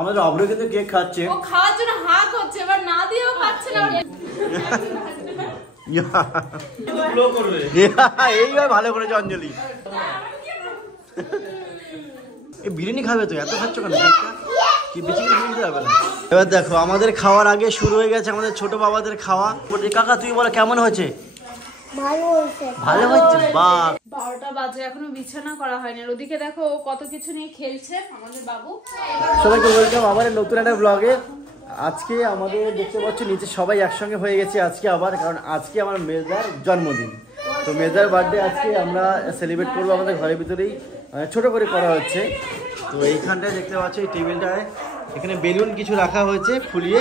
আমাদের অভ্র কিন্তু কেক খাচ্ছে, ও খাওয়ার জন্য হাঁ করছে, এবার না দিয়েও খাচ্ছে না। এইবার ভালো করেছে অঞ্জলি। এই বিরিয়ানি খাবে তো, এত খাচ্ছ কেন? কি বেশি কিছু দিতে হবে না। এবার দেখো আমাদের খাওয়ার আগে শুরু হয়ে গেছে আমাদের ছোট বাবাদের খাওয়া। কাকা তুই বলো কেমন হয়েছে? ভালো হয়েছে। বাহ, 12টা বাজে এখনো বিছানা করা হয়নি। ওদিকে দেখো কত কিছু নিয়ে খেলছে আমাদের বাবু। সবাইকে ওয়েলকাম আমাদের নতুন একটা ব্লগে। আজকে আমাদের দেখতে পাচ্ছ নিচে সবাই একসঙ্গে হয়ে গেছে আজকে আবার, কারণ আজকে আমার মেজদার জন্মদিন। তো মেজদার বার্থডে আজকে আমরা সেলিব্রেট করবো আমাদের ঘরের ভিতরেই, ছোট করে করা হচ্ছে। তো এইখানটায় দেখতে পাচ্ছ এই টেবিলটায় এখানে বেলুন কিছু রাখা হয়েছে ফুলিয়ে,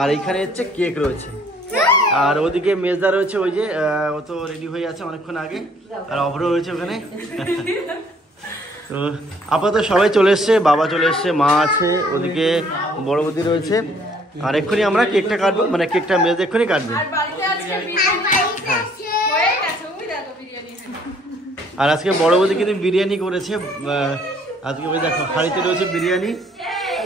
আর এইখানে হচ্ছে কেক রয়েছে। আর ওদিকে মেজদা রয়েছে, ওই যে ও তো রেডি হয়ে আছে অনেকক্ষণ আগে, আর অভ্র রয়েছে ওখানে। তো আপাতত সবাই চলে এসছে, বাবা চলে এসছে, মা আছে, ওদিকে বড় বৌদি রয়েছে। আর এক্ষুনি আমরা কেকটা কাটবো, মানে কেকটা মেজদা এক্ষুনি কাটবে। আর আজকে বড় বৌদি কিন্তু বিরিয়ানি করেছে আজকে। ওই দেখো হাঁড়িতে রয়েছে বিরিয়ানি,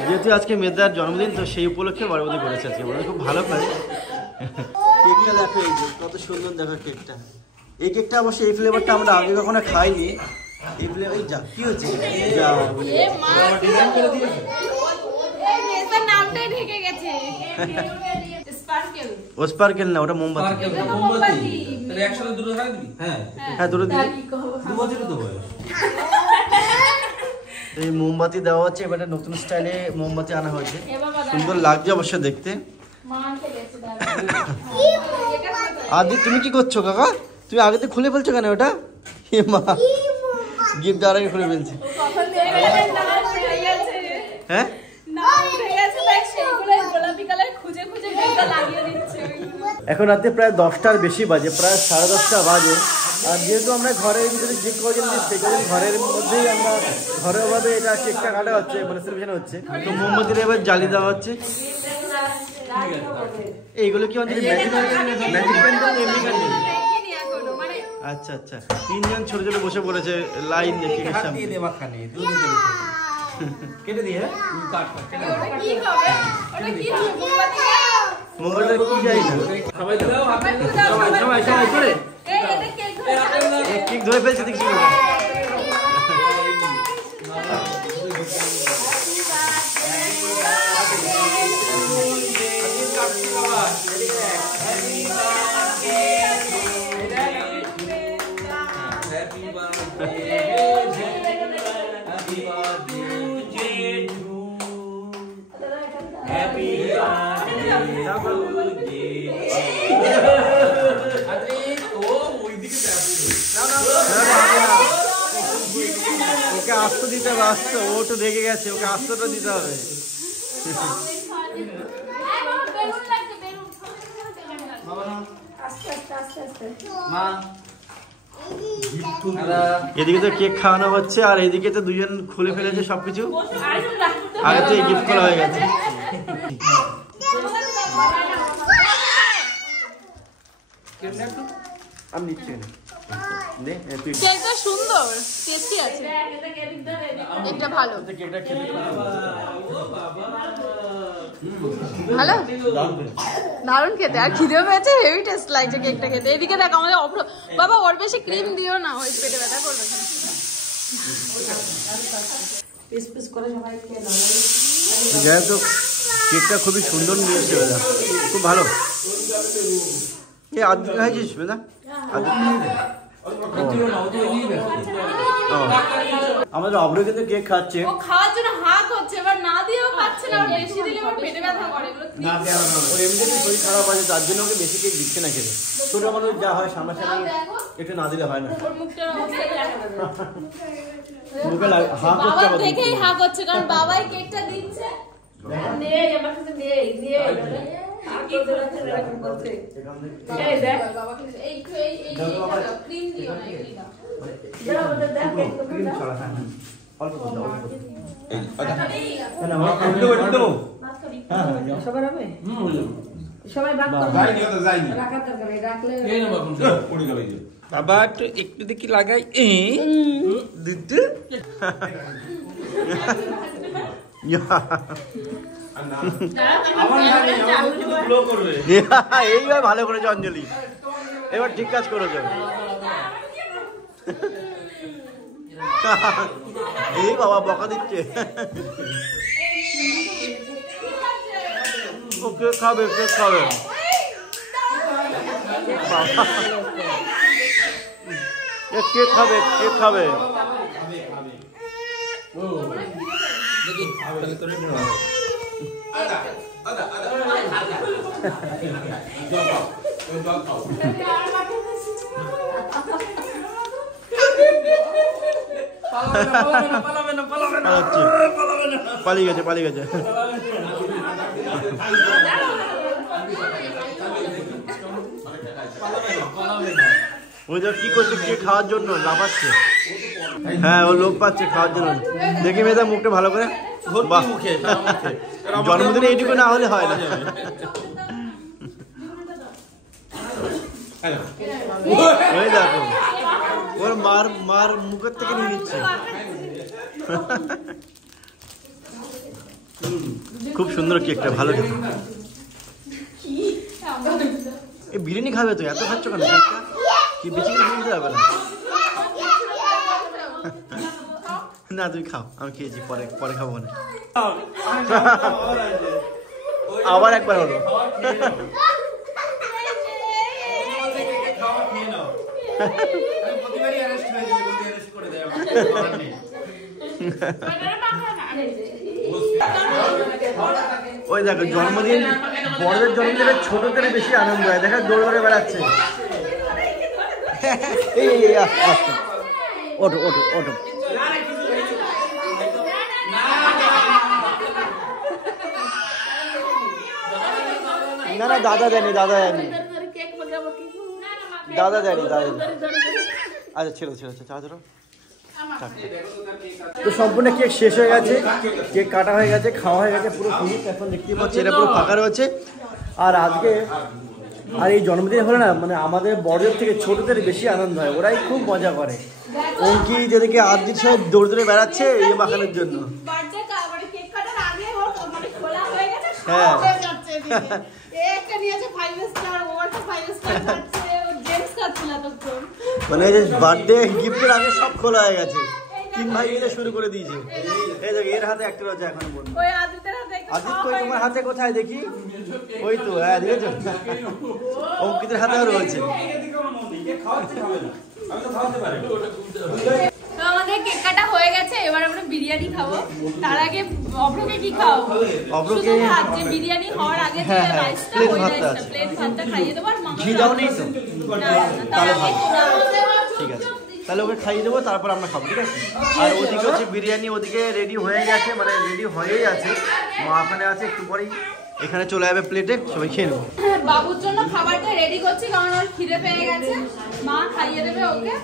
যেহেতু আজকে মেজদার জন্মদিন তো সেই উপলক্ষে বড় বৌদি করেছে আজকে। বড় খুব ভালো করে কেকটা দেখো, এই যে কত সুন্দর দেখো কেকটা। এই কেকটা অবশ্যই এই ফ্লেভারটা আমরা আগে কখনো খাইনি। এই ফ্লেভার যা কি হচ্ছে, ও স্পার্কেল না, ওটা মোমবাতি। হ্যাঁ দুটো দিবি। এই মোমবাতি দেওয়া হচ্ছে, এবার নতুন স্টাইলে মোমবাতি আনা হয়েছে, সুন্দর লাগছে অবশ্য দেখতে। আদি তুমি কি করছো কাকা? তুমি আগে তো খুলে ফেলছো কেন ওটা? গিফট আর আগে খুলে ফেলছি। হ্যাঁ এখন রাতে প্রায় 10টার বেশি বাজে, প্রায় 10:30 বাজে। আর যেহেতু আমরা ঘরের ভিতরে যে কজন সেই কজন ঘরের মধ্যেই আমরা ঘরোয়াভাবে এটা কেকটা কাটা হচ্ছে, মানে সেলিব্রেশন হচ্ছে। তো মোমবাতিটা এবার জ্বালিয়ে দেওয়া হচ্ছে। এইগুলো কি ম্যাজিক প্যান্ডেল? আচ্ছা আচ্ছা, 3জন ছোট ছোট বসে পড়েছে লাইন দিয়ে কেকের সামনে। কেটে দিয়ে মোমবাতিটা কি যাই না, সবাই করে কেক ধরে ফেলছে দেখছি। ওকে আস্ত দিতে হবে, আস্ত, ও তো দেখে গেছে, ওকে আস্তটা দিতে হবে। এদিকে তো কেক খাওয়ানো হচ্ছে, আর এদিকে তো দুজন খুলে ফেলেছে সবকিছু, আগে তো এই গিফট করা হয়ে গেছে। আমি নিচ্ছি কেকটা সুন্দর, টেস্টি আছে, কেকটা ভালো, ভালো দারুণ খেতে। আর খিদেও পেয়েছে, হেভি টেস্ট লাগছে কেকটা খেতে। এদিকে দেখ আমাদের অভ্র বাবা, ওর বেশি ক্রিম দিও না, ওই পেটে ব্যথা করবে। পিস পিস করে সবাই খেয়ে নাও। যাই হোক কেকটা খুবই সুন্দর নিয়েছে দাদা, খুব ভালো। এই আধ খাইছিস দাদা? আমাদের অভ্র কিন্তু কেক খাচ্ছে, ও খাওয়ার জন্য হাঁ করছে, এবার না দিয়েও খাচ্ছে না। বেশি দিলে ওর পেটে ব্যথা করে। ওর এমনিতেই শরীর খারাপ আছে, তার জন্য ওকে বেশি কেক দিচ্ছে না খেতে। ছোট মানুষ যা হয় সামনাসামনি একটু না দিলে হয় না। মুখে হাঁ করছে, বাবা দেখেই হাঁ করছে, কারণ বাবাই কেকটা দিচ্ছে। নেই আমার কাছে নেই, নেই আগে ধরে এরকম করছে। এই দেখ বাবা কিন্তু এই ক্রিম দিও না, এই দাও দাও দাও ক্রিম ছড়া খান অল্প দাও, এই না আমরা করতে দেব। সবার হবে সবাই ভাগ করে যাই দিও তো যাই রাখাতে করে রাখলে কে না বাবা পড়ে গেল। আবার একটু দেখি লাগাই দিতে এইবার ভালো করেছে অঞ্জলি, এবার ঠিক কাজ করেছ। এই বাবা বকা দিচ্ছে। ও কেক খাবে, কেক খাবে। কেক খাবে, কেক খাবে। পালিয়ে গেছে, পালিয়ে গেছে। ওই দেখ কি করছে, কে খাওয়ার জন্য লাফাচ্ছে। হ্যাঁ, ও লোক পাচ্ছে খাওয়ার জন্য। দেখি মেয়েদের মুখটা ভালো করে। জন্মদিনে এইটুকু না হলে হয় না। ওই দেখো ওর মার মুখের থেকে নিয়ে নিচ্ছে। খুব সুন্দর কেকটা, ভালো খেতে। এই বিরিয়ানি খাবে তো, এত খাচ্ছ কেন কেকটা? কি বেশি করে খেয়ে দিতে হবে না? না তুমি খাও, আমি খেয়েছি, পরে পরে খাবো না। আবার একবার হলো। ওই দেখো জন্মদিন, বড়দের জন্মদিনে ছোটদের বেশি আনন্দ হয়। দেখা দৌড় দৌড়ে বেড়াচ্ছে। ওঠো ওঠো ওঠো। না না, দাদা দেয়নি, দাদা দেয়নি, দাদা দেয়নি, দাদা। আচ্ছা ছিল ছিল, চা ধরো। তো সম্পূর্ণ কেক শেষ হয়ে গেছে, কেক কাটা হয়ে গেছে, খাওয়া হয়ে গেছে, পুরো ফিনিশ। এখন দেখতে পাচ্ছি এটা পুরো ফাঁকা রয়েছে। আর আজকে আর এই জন্মদিন হলে না, মানে আমাদের বড়দের থেকে ছোটদের বেশি আনন্দ হয়, ওরাই খুব মজা করে। অঙ্কি যেদিকে আদির সব দৌড় দৌড়ে বেড়াচ্ছে এই মাখানোর জন্য। হ্যাঁ মানে এই যে বার্থডে গিফটের আগে সব খোলা হয়ে গেছে, 3 ভাই মিলে শুরু করে দিয়েছে। এই দেখো এর হাতে একটা রয়েছে এখন বন্ধু। আদিত কই, তোমার হাতে কোথায় দেখি? ওই তো, হ্যাঁ দেখেছো, অঙ্কিতের হাতেও রয়েছে। তো আমাদের কেক কাটা হয়ে গেছে, এবার আমরা বিরিয়ানি খাবো। তার আগে অভ্রকে কি খাওয়াবো? অভ্রকে যে বিরিয়ানি হওয়ার আগে যে রাইসটা, ওই রাইসটা, প্লেন ভাতটা খাইয়ে দেবো। আর ঘি দাও নেই তো? তাহলে ঠিক আছে, তাহলে ওকে খাইয়ে দেবো, তারপর আমরা খাবো, ঠিক আছে? আর ওদিকে হচ্ছে বিরিয়ানি ওদিকে রেডি হয়ে গেছে, মানে রেডি হয়েই আছে। মা ওখানে আছে, একটু পরেই এখানে চলে যাবে প্লেটে, সবাই খেয়ে নেবো। বাবুর জন্য খাবারটা রেডি করছি, কারণ ওর খিদে পেয়ে গেছে। মা খাইয়ে দেবে ওকে।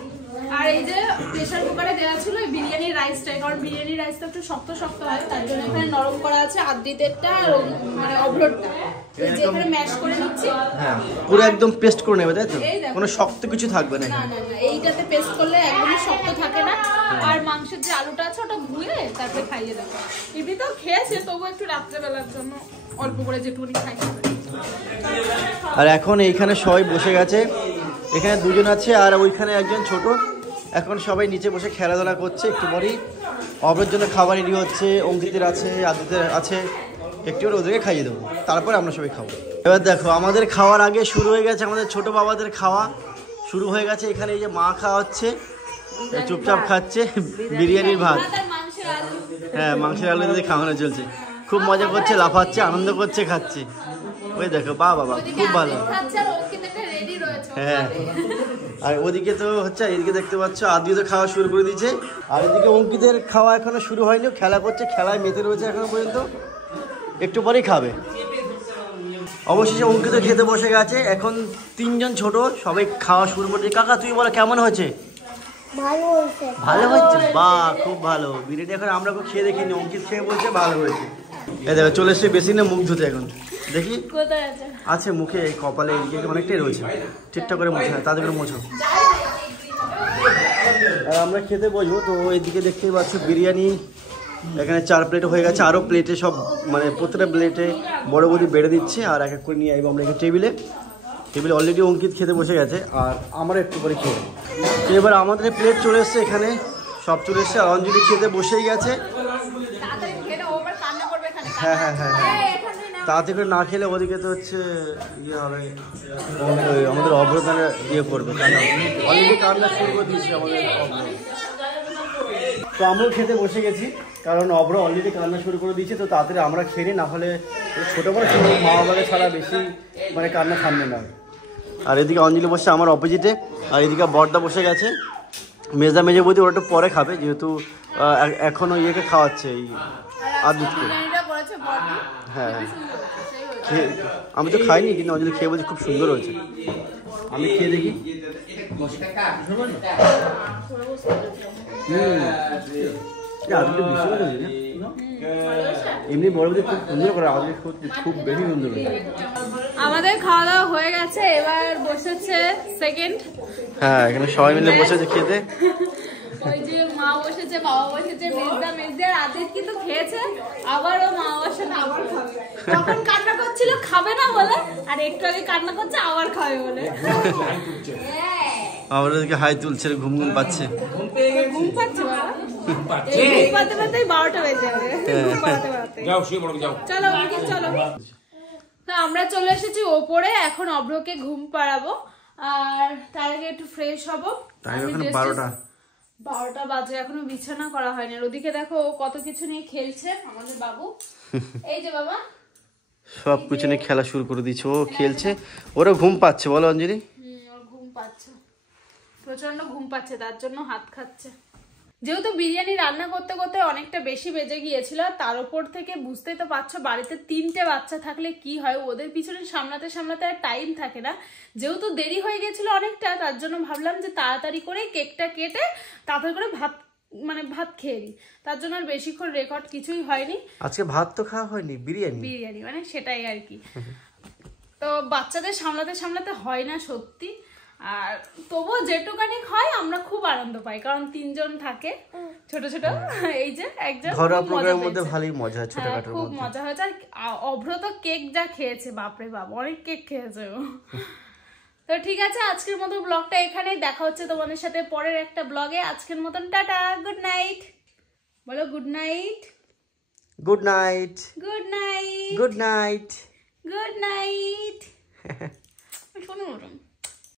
আর এই যে প্রেসার কুকারে দেওয়া ছিল এই বিরিয়ানির রাইসটা, কারণ বিরিয়ানির রাইসটা একটু শক্ত শক্ত হয়, তার জন্য এখানে নরম করা আছে আদ্রিতেরটা আর মানে অভ্রটা। এই যে এখানে ম্যাশ করে নিচ্ছি। হ্যাঁ, পুরো একদম পেস্ট করে নেবে, তাই তো? কোনো শক্ত কিছু থাকবে না। না না না, এইটাতে পেস্ট করলে একদমই শক্ত থাকে না। আর মাংসের যে আলুটা আছে ওটা ধুয়ে তারপরে খাইয়ে দেবো। এমনি তো খেয়েছে, তবু একটু রাত্রেবেলার জন্য অল্প করে যেটুকুনি খাইয়ে দেবো। আর এখন এইখানে সবাই বসে গেছে, এখানে দুজন আছে আর ওইখানে একজন ছোট। এখন সবাই নিচে বসে খেলাধুলা করছে। একটু পরেই অভ্রের জন্য খাবার রেডি হচ্ছে, অঙ্কিতের আছে, আদিতের আছে, একটু করে ওদেরকে খাইয়ে দেবো, তারপরে আমরা সবাই খাবো। এবার দেখো আমাদের খাওয়ার আগে শুরু হয়ে গেছে আমাদের ছোট বাবাদের খাওয়া শুরু হয়ে গেছে। এখানে এই যে মা খাওয়া হচ্ছে, চুপচাপ খাচ্ছে বিরিয়ানির ভাত। হ্যাঁ, মাংসের আলু দিয়ে খাওয়ানো চলছে, খুব মজা করছে, লাফাচ্ছে, আনন্দ করছে, খাচ্ছে। ওই দেখো বা বাবা, খুব ভালো। হ্যাঁ, আর ওদিকে তো হচ্ছে, এদিকে দেখতে পাচ্ছ আদিও তো খাওয়া শুরু করে দিয়েছে। আর এদিকে অঙ্কিতের খাওয়া এখনো শুরু হয়নি, খেলা করছে, খেলায় মেতে রয়েছে এখনো পর্যন্ত, একটু পরেই খাবে। অবশেষে অঙ্কিত খেতে বসে গেছে। এখন 3 জন ছোট সবাই খাওয়া শুরু করছে। কাকা তুই বলো কেমন হয়েছে? ভালো হয়েছে, বাহ খুব ভালো। বিরিয়ানি এখন আমরা খেয়ে দেখিনি, অঙ্কিত খেয়ে বলছে ভালো হয়েছে। এই দেখো চলে এসছে বেসিনে মুখ ধুতে এখন দেখি কোথায় আছে আছে মুখে কপালে এদিকে অনেকটাই রয়েছে ঠিকঠাক করে মোছা তাদের করে মোছো আর আমরা খেতে বসবো তো এইদিকে দেখতেই পাচ্ছ বিরিয়ানি এখানে 4 প্লেট হয়ে গেছে আরও প্লেটে সব মানে প্রত্যেকটা প্লেটে বড় বড়ি বেড়ে দিচ্ছে আর এক এক করে নিয়ে আসবো আমরা এখানে টেবিলে অলরেডি অঙ্কিত খেতে বসে গেছে আর আমরা একটু করে খেয়ে নেবো তো এবার আমাদের প্লেট চলে এসছে এখানে সব চলে এসছে আর অঞ্জলি খেতে বসেই গেছে হ্যাঁ হ্যাঁ হ্যাঁ হ্যাঁ তাড়াতাড়ি করে না খেলে ওদিকে তো হচ্ছে ইয়ে হবে আমাদের অভ্রদানে ইয়ে করবে অলরেডি কান্না শুরু করে দিয়েছে আমাদের তো আমরাও খেতে বসে গেছি কারণ অভ্র অলরেডি কান্না শুরু করে দিয়েছে তো তাড়াতাড়ি আমরা খেয়ে না হলে ছোটো বড় ছোটো মা বাবাকে ছাড়া বেশি মানে কান্না থামবে না আর এদিকে অঞ্জলি বসে আমার অপোজিটে আর এদিকে বড়দা বসে গেছে মেজা মেজে বলতে ওরা একটু পরে খাবে যেহেতু এখনও ইয়েকে খাওয়াচ্ছে এই আদিতকে হ্যাঁ আমি তো খাইনি কিন্তু অঞ্জলি খেয়ে বলছি খুব সুন্দর হয়েছে আমি খেয়ে দেখি এমনি বড় খুব সুন্দর করে খুব বেশি সুন্দর আমাদের খাওয়া দাওয়া হয়ে গেছে এবার বসেছে সেকেন্ড হ্যাঁ এখানে সবাই মিলে বসেছে খেতে ওই যে মা বসেছে বাবা বসেছে মেজদা আর আদিত কিন্তু খেয়েছে আবারও মা বসেছে আবার খাবে তখন কান্না করছিল খাবে না বলে আর একটু আগে কান্না করছে আবার খাবে বলে আমাদেরকে হাই তুলছে ঘুম পাচ্ছে ঘুম পাচ্ছে বাবা ঘুম পাতে পাতেই 12টা বেজে যাবে ঘুম পাতে পাতে যাও শুয়ে পড়ো যাও চলো চলো তো আমরা চলে এসেছি ওপরে এখন অভ্রকে ঘুম পাড়াবো আর তার আগে একটু ফ্রেশ হবো তাই এখন 12টা বাজে এখনো বিছানা করা হয়নি আর ওদিকে দেখো ও কত কিছু নিয়ে খেলছে আমাদের বাবু এই যে বাবা সব কিছু নিয়ে খেলা শুরু করে দিচ্ছে ও খেলছে ওরা ঘুম পাচ্ছে বলো অঞ্জলি ওর ঘুম পাচ্ছে প্রচন্ড ঘুম পাচ্ছে তার জন্য হাত খাচ্ছে যেহেতু বিরিয়ানি রান্না করতে করতে অনেকটা বেশি বেজে গিয়েছিল তার উপর থেকে বুঝতেই তো পারছো বাড়িতে 3টে বাচ্চা থাকলে কি হয় ওদের পিছনে সামলাতে আর টাইম থাকে না যেহেতু দেরি হয়ে গেছিল অনেকটা তার জন্য ভাবলাম যে তাড়াতাড়ি করে কেকটা কেটে তাড়াতাড়ি করে ভাত খেয়ে নিই তার জন্য আর বেশিক্ষণ রেকর্ড কিছুই হয়নি আজকে ভাত তো খাওয়া হয়নি বিরিয়ানি মানে সেটাই আর কি তো বাচ্চাদের সামলাতে হয় না সত্যি আর তবুও যেটুকানি হয় আমরা খুব আনন্দ পাই কারণ 3 জন থাকে ছোট ছোট এই যে একজন ঘরোয়া প্রোগ্রামের মধ্যে ভালোই মজা হয় ছোটখাটোর খুব মজা হয়েছে আর অভ্র তো কেক যা খেয়েছে বাপরে বাপ অনেক কেক খেয়েছে ও তো ঠিক আছে আজকের মতো ব্লগটা এখানেই দেখা হচ্ছে তোমাদের সাথে পরের একটা ব্লগে আজকের মতন টাটা গুড নাইট বলো good night good night good night good night good night শোনো